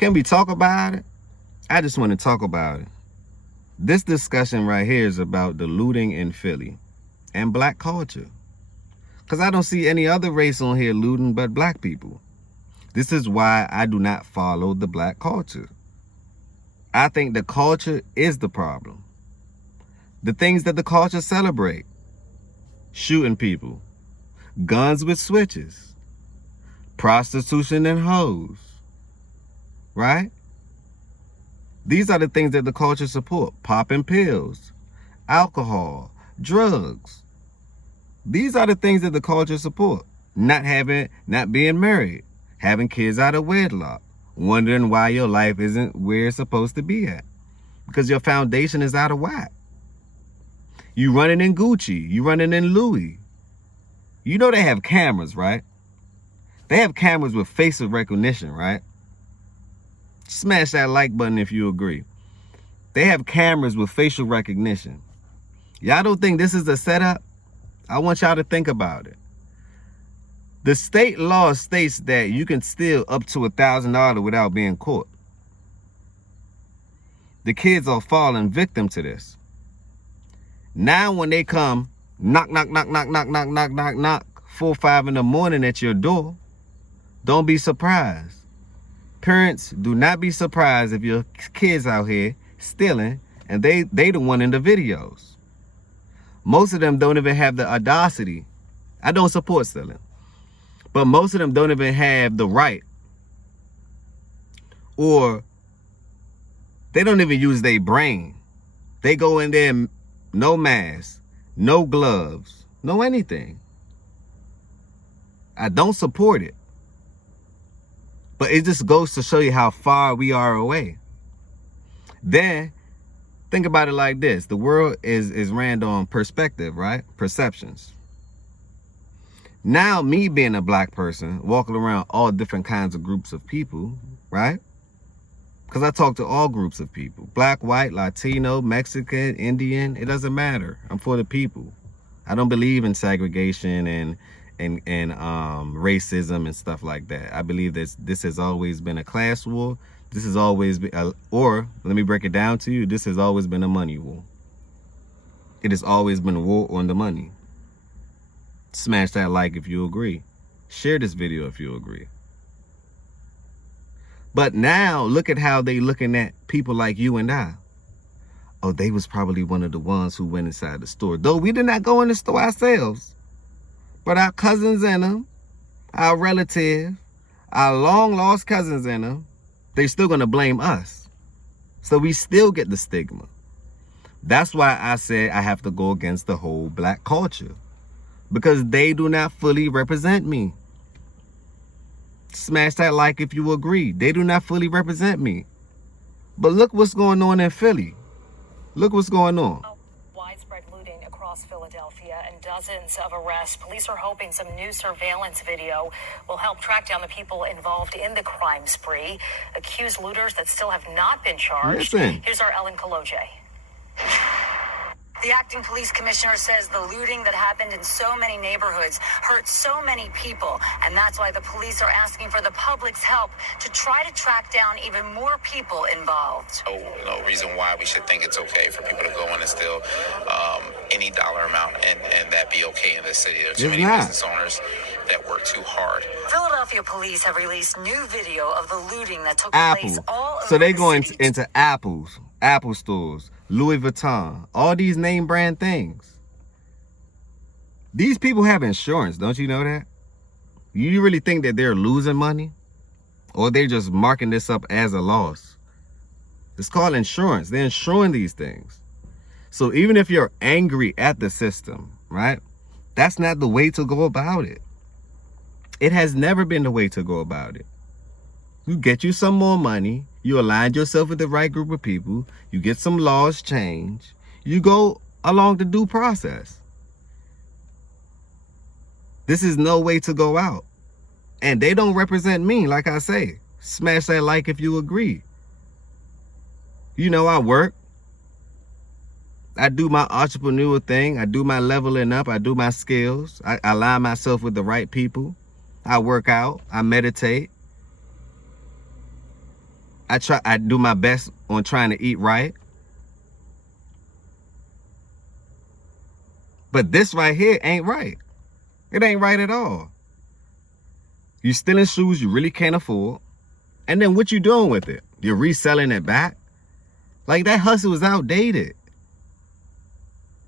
Can we talk about it? I just want to talk about it. This discussion right here is about the looting in Philly and black culture. Because I don't see any other race on here looting but black people. This is why I do not follow the black culture. I think the culture is the problem. The things that the culture celebrate: shooting people, guns with switches, prostitution and hoes, right? These are the things that the culture support: popping pills, alcohol, drugs. These are the things that the culture support. Not being married, having kids out of wedlock, wondering why your life isn't where it's supposed to be at, because your foundation is out of whack. You running in Gucci, you running in Louis. You know they have cameras, right? They have cameras with facial recognition, right? Smash that like button if you agree. They have cameras with facial recognition. Y'all don't think this is a setup? I want y'all to think about it. The state law states that you can steal up to $1,000 without being caught. The kids are falling victim to this. Now when they come, knock, 4 or 5 in the morning at your door, don't be surprised. Parents, do not be surprised if your kids out here stealing and they the one in the videos. Most of them don't even have the audacity. I don't support stealing, but most of them don't even have the right, or they don't even use their brain. They go in there, no mask, no gloves, no anything. I don't support it, but it just goes to show you how far we are away. Then think about it like this: the world is ran on perspective, right? Perceptions. Now, me being a black person, walking around all different kinds of groups of people, right? Because I talk to all groups of people: black, white, Latino, Mexican, Indian. It doesn't matter. I'm for the people. I don't believe in segregation and racism and stuff like that. I believe this has always been a class war. This has always been, or let me break it down to you, this has always been a money war. It has always been a war on the money. Smash that like if you agree. Share this video if you agree. But now look at how they looking at people like you and I. Oh, they was probably one of the ones who went inside the store. Though we did not go in the store ourselves. But our cousins in them, our relative, our long lost cousins in them, they're still going to blame us. So we still get the stigma. That's why I said I have to go against the whole black culture, because they do not fully represent me. Smash that like if you agree. They do not fully represent me. But look what's going on in Philly. Look what's going on. Widespread looting across Philadelphia and dozens of arrests. Police are hoping some new surveillance video will help track down the people involved in the crime spree. Accused looters that still have not been charged. Listen. Here's our Ellen Kaloje. The acting police commissioner says the looting that happened in so many neighborhoods hurt so many people, and that's why the police are asking for the public's help to try to track down even more people involved. No reason why we should think it's okay for people to go in and steal any dollar amount and that be okay in this city. There's too many business owners that work too hard. Philadelphia police have released new video of the looting that took place all over so they the go city. into Apple stores, Louis Vuitton, all these name brand things. These people have insurance, don't you know that? You really think that they're losing money? Or they're just marking this up as a loss? It's called insurance. They're insuring these things. So even if you're angry at the system, right? That's not the way to go about it. It has never been the way to go about it. You get you some more money. You align yourself with the right group of people. You get some laws changed. You go along the due process. This is no way to go out. And they don't represent me, like I say. Smash that like if you agree. You know, I work. I do my entrepreneur thing. I do my leveling up. I do my skills. I align myself with the right people. I work out. I meditate. I do my best on trying to eat right. But this right here ain't right. It ain't right at all. You stealing shoes you really can't afford. And then what you doing with it? You're reselling it back? Like, that hustle is outdated.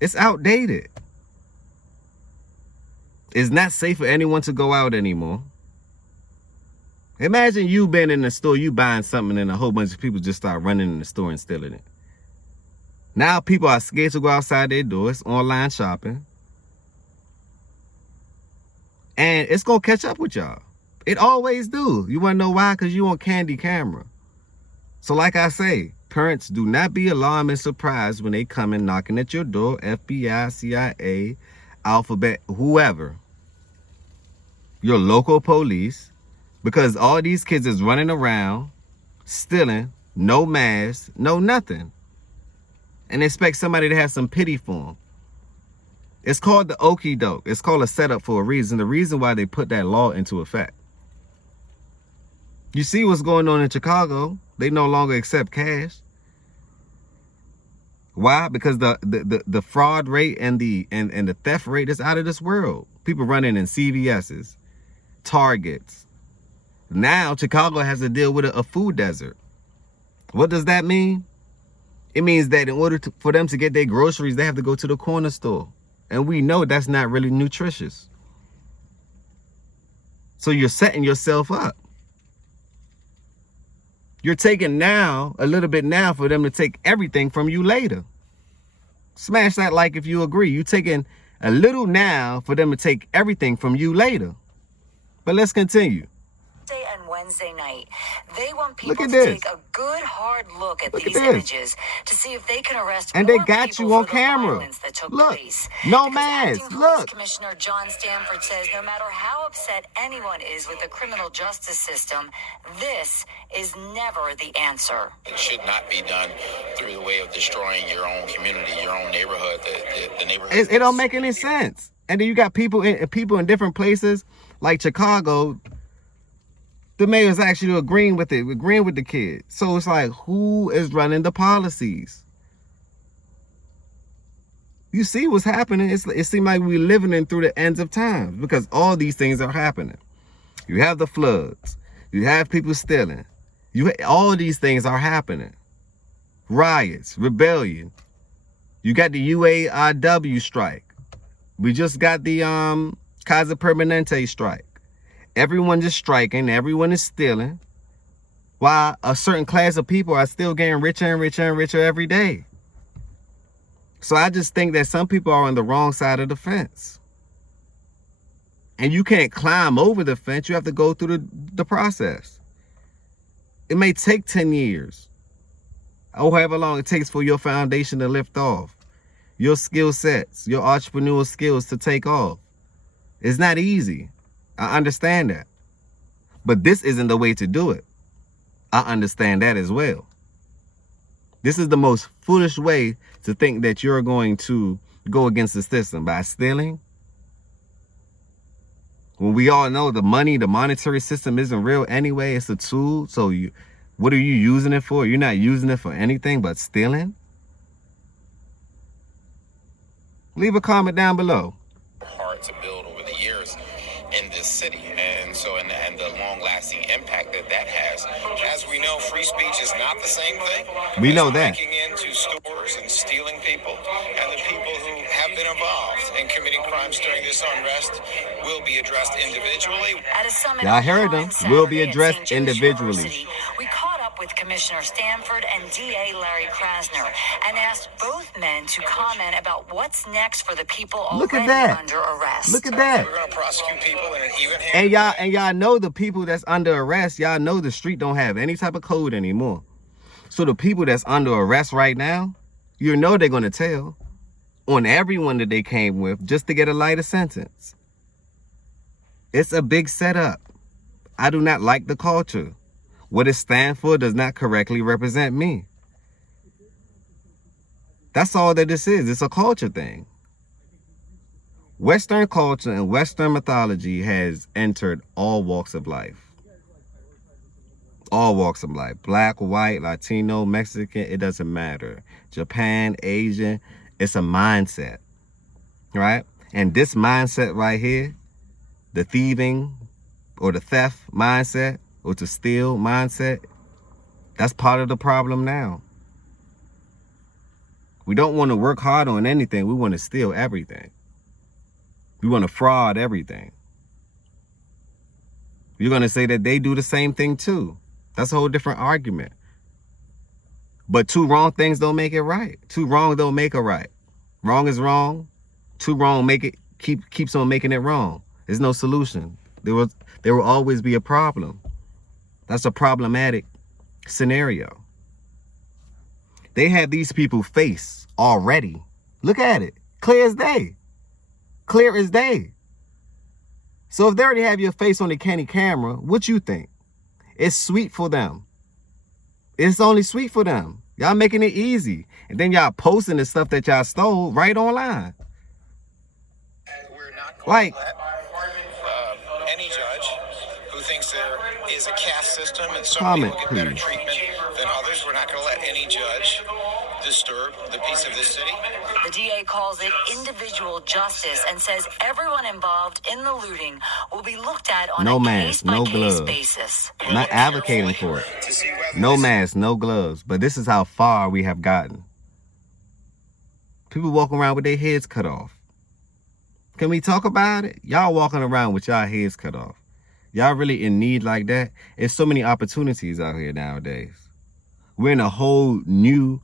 It's outdated. It's not safe for anyone to go out anymore. Imagine you been in the store, you buying something, and a whole bunch of people just start running in the store and stealing it. Now people are scared to go outside their doors, online shopping. And it's going to catch up with y'all. It always do. You want to know why? Because you on candy camera. So like I say, parents, do not be alarmed and surprised when they come in knocking at your door, FBI, CIA, Alphabet, whoever. Your local police. Because all these kids is running around, stealing, no mask, no nothing. And expect somebody to have some pity for them. It's called the okie doke. It's called a setup for a reason. The reason why they put that law into effect. You see what's going on in Chicago. They no longer accept cash. Why? Because the fraud rate and the theft rate is out of this world. People running in CVS's, Targets. Now Chicago has to deal with a food desert. What does that mean? It means that in order for them to get their groceries, they have to go to the corner store. And we know that's not really nutritious. So you're setting yourself up. You're taking now, a little bit now, for them to take everything from you later. Smash that like if you agree. You're taking a little now for them to take everything from you later. But let's continue. And Wednesday night, they want people Look at to this. take a good hard look at Look these at this. images to see if they can arrest And more they got people you on for the camera. violence that took Look, place. no Because mask. Acting Look. Police Commissioner John Stanford says no matter how upset anyone is with the criminal justice system, this is never the answer. It should not be done through the way of destroying your own community, your own neighborhood, the neighborhood. It don't make any sense. And then you got people in different places, like Chicago. The mayor's actually agreeing with the kids. So it's like, who is running the policies? You see what's happening? It seems like we're living in through the ends of times because all these things are happening. You have the floods. You have people stealing. All these things are happening. Riots, rebellion. You got the UAW strike. We just got the Casa Permanente strike. Everyone is striking. Everyone is stealing. While a certain class of people are still getting richer and richer and richer every day. So I just think that some people are on the wrong side of the fence. And you can't climb over the fence. You have to go through the process. It may take 10 years. Or however long it takes for your foundation to lift off. Your skill sets, your entrepreneurial skills to take off. It's not easy. I understand that. But this isn't the way to do it. I understand that as well. This is the most foolish way to think that you're going to go against the system by stealing. When we all know the monetary system isn't real anyway. It's a tool. So what are you using it for? You're not using it for anything but stealing. Leave a comment down below. Hard to build over the years in this city, and the long-lasting impact that has. As we know, free speech is not the same thing. We know that. Breaking into stores and stealing people, and the people who have been involved in committing crimes during this unrest will be addressed individually. At a summit Y'all heard them. Will be addressed individually. We caught up with Commissioner Stanford and DA Larry Krasner and asked both men to comment about what's next for the people Look at already that. under arrest. Look at that. We're going to prosecute people in an even hand. And y'all know the people that's under arrest, y'all know the street don't have any type of code anymore. So the people that's under arrest right now, you know they're going to tell on everyone that they came with just to get a lighter sentence. It's a big setup. I do not like the culture. What it stands for does not correctly represent me. That's all that this is. It's a culture thing. Western culture and Western mythology has entered all walks of life. All walks of life. Black, white, Latino, Mexican, it doesn't matter. Japan, Asian, it's a mindset, right? And this mindset right here, the thieving or the theft mindset or to steal mindset, that's part of the problem now. We don't want to work hard on anything. We want to steal everything. We want to fraud everything. You're going to say that they do the same thing too. That's a whole different argument. But two wrong things don't make it right. Two wrong don't make it right. Wrong is wrong. Two wrong keeps on making it wrong. There's no solution. There will always be a problem. That's a problematic scenario. They have these people face already. Look at it. Clear as day. Clear as day. So if they already have your face on the candy camera, what you think? It's sweet for them. It's only sweet for them. Y'all making it easy. And then y'all posting the stuff that y'all stole right online. We're not going Like, to let any judge who thinks there is a caste system and some comment, people get better please. treatment than others, we're not going to let any judge disturb the peace of this city. The DA calls it individual justice and says everyone involved in the looting will be looked at on No a mask, no case-by-case gloves. basis. Not advocating for it. No mask, no gloves. But this is how far we have gotten. People walking around with their heads cut off. Can we talk about it? Y'all walking around with y'all heads cut off. Y'all really in need like that? There's so many opportunities out here nowadays. We're in a whole new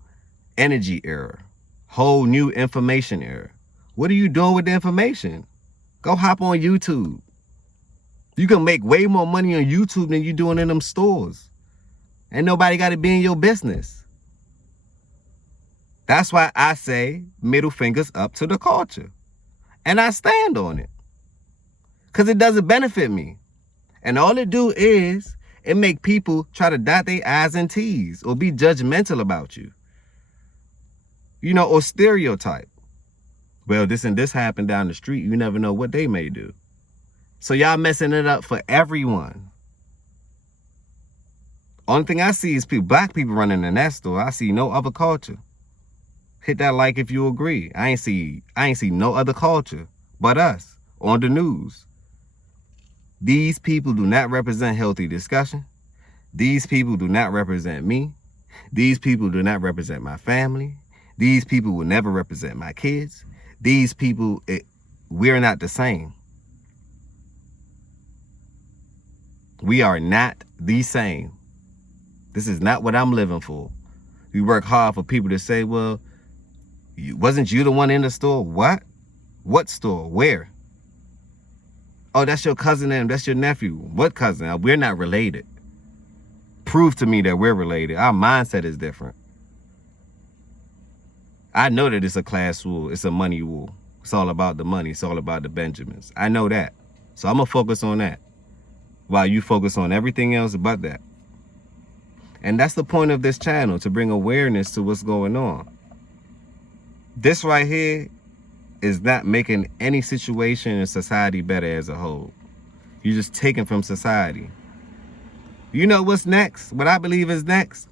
energy era. Whole new information era. What are you doing with the information? Go hop on YouTube. You can make way more money on YouTube than you doing in them stores. Ain't nobody got to be in your business. That's why I say middle fingers up to the culture. And I stand on it. Because it doesn't benefit me. And all it do is it make people try to dot their I's and T's or be judgmental about you. You know, or stereotype. Well, this and this happened down the street. You never know what they may do. So y'all messing it up for everyone. Only thing I see is black people running in that store. I see no other culture. Hit that like if you agree. I ain't see no other culture but us on the news. These people do not represent healthy discussion. These people do not represent me. These people do not represent my family. These people will never represent my kids. These people, we're not the same. We are not the same. This is not what I'm living for. We work hard for people to say, well, wasn't you the one in the store? What? What store? Where? Oh, that's your cousin and that's your nephew. What cousin? We're not related. Prove to me that we're related. Our mindset is different. I know that it's a class war. It's a money war. It's all about the money. It's all about the Benjamins. I know that. So I'm going to focus on that while you focus on everything else but that. And that's the point of this channel, to bring awareness to what's going on. This right here is not making any situation in society better as a whole. You're just taking from society. You know what's next? What I believe is next?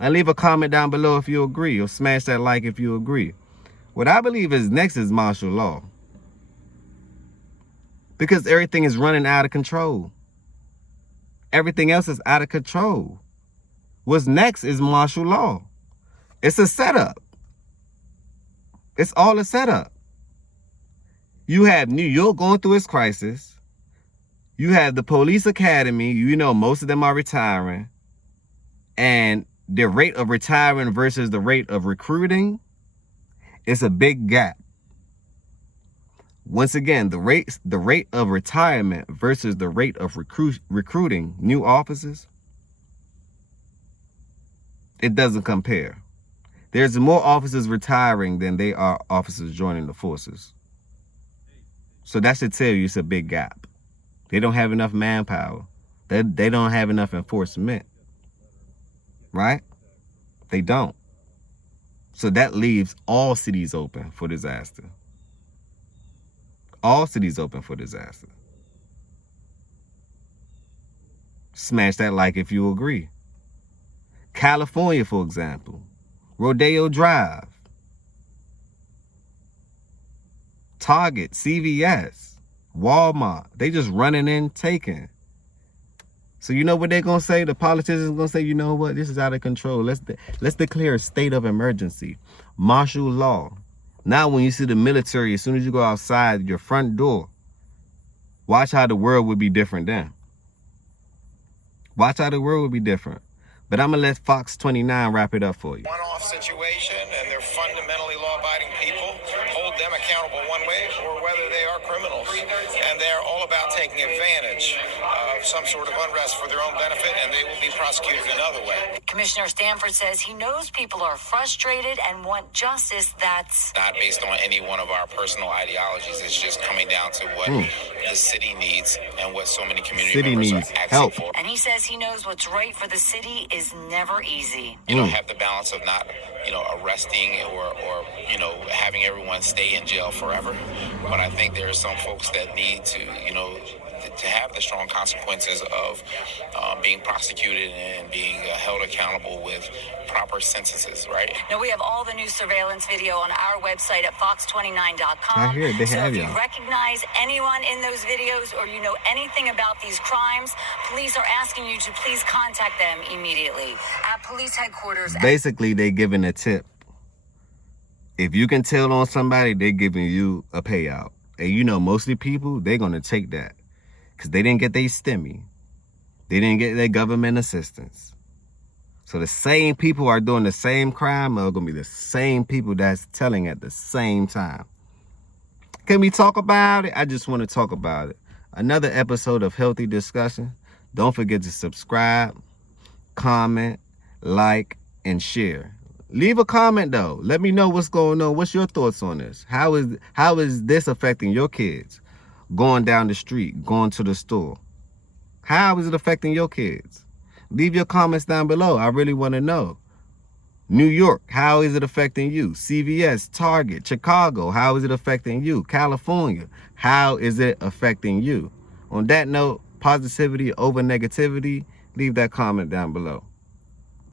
And leave a comment down below if you agree, or smash that like if you agree. What I believe is next is martial law. Because everything is running out of control. Everything else is out of control. What's next is martial law. It's a setup. It's all a setup. You have New York going through its crisis. You have the police academy. You know, most of them are retiring. And the rate of retiring versus the rate of recruiting, it's a big gap. Once again, the rate of retirement versus the rate of recruiting new officers, it doesn't compare. There's more officers retiring than there are officers joining the forces. So that should tell you it's a big gap. They don't have enough manpower. They don't have enough enforcement. Right? They don't. So that leaves all cities open for disaster. All cities open for disaster. Smash that like if you agree. California, for example. Rodeo Drive. Target, CVS, Walmart. They just running in, taking. So you know what they're going to say? The politicians are going to say, you know what? This is out of control. Let's declare a state of emergency. Martial law. Now when you see the military, as soon as you go outside your front door, watch how the world would be different then. Watch how the world would be different. But I'm going to let Fox 29 wrap it up for you. One-off situation, and they're fundamentally law-abiding people. Hold them accountable one way, or whether they are criminals. And they're all about taking advantage of some sort of unrest for their own benefit, and they will be prosecuted another way. Commissioner Stanford says he knows people are frustrated and want justice that's Not based on any one of our personal ideologies. It's just coming down to what the city needs and what so many community members are asking help. for. And he says he knows what's right for the city is never easy. Have the balance of not, arresting or having everyone stay in jail forever. But I think there are some folks that need to, to have the strong consequences of being prosecuted and being held accountable with proper sentences, right? Now, we have all the new surveillance video on our website at fox29.com. I hear it. They so have if y'all. you recognize anyone in those videos or you know anything about these crimes, police are asking you to please contact them immediately at police headquarters. Basically, they giving a tip. If you can tell on somebody, they're giving you a payout. And mostly people, they're going to take that. Because they didn't get their STEMI. They didn't get their government assistance. So the same people are doing the same crime are going to be the same people that's telling at the same time. Can we talk about it? I just want to talk about it. Another episode of Healthy Discussion. Don't forget to subscribe, comment, like, and share. Leave a comment though. Let me know what's going on. What's your thoughts on this? How is this affecting your kids? Going down the street, going to the store. How is it affecting your kids? Leave your comments down below. I really want to know. New York, how is it affecting you? CVS, Target, Chicago, how is it affecting you? California, how is it affecting you? On that note, positivity over negativity, leave that comment down below.